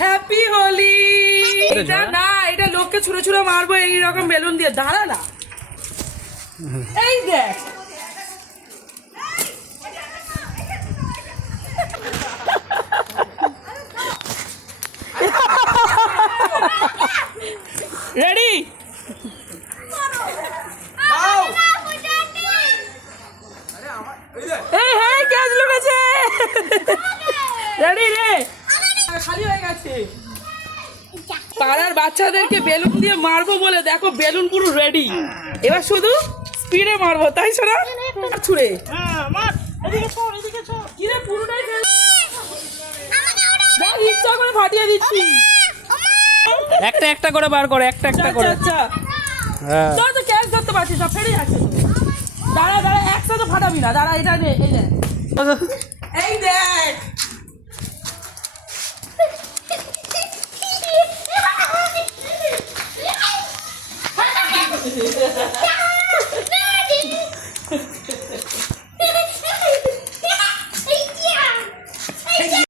Happy Holi. এটা না, এটা লোককে ছুঁড়ে ছুঁড়ে মারবো এইরকম বেলুন দিয়ে। দাঁড়া না, এই দেখ রেডি। এই হ্যাঁ, ক্যাচ লুকেছে। রেডি রে, খালি হয়ে গেছে। পাড়ার বাচ্চাদেরকে বেলুন দিয়ে মারবো বলে দেখো বেলুন পুরো রেডি। এবার শুধু স্পিডে মারবো, তাই শোনা ছুড়ে। কিরে পুরোটাই ইচ্ছা করে ফাটিয়ে দিচ্ছি। একটা একটা করে বার করে, একটা একটা করে। আচ্ছা হ্যাঁ তোর তো ক্যাচ ধরতে পারছিস না, ফেরে যাচ্ছে। দাঁড়া দাঁড়া, একসাথে ফাটাবি না, দাঁড়া এটা নে, এই দেখ এই দেখ।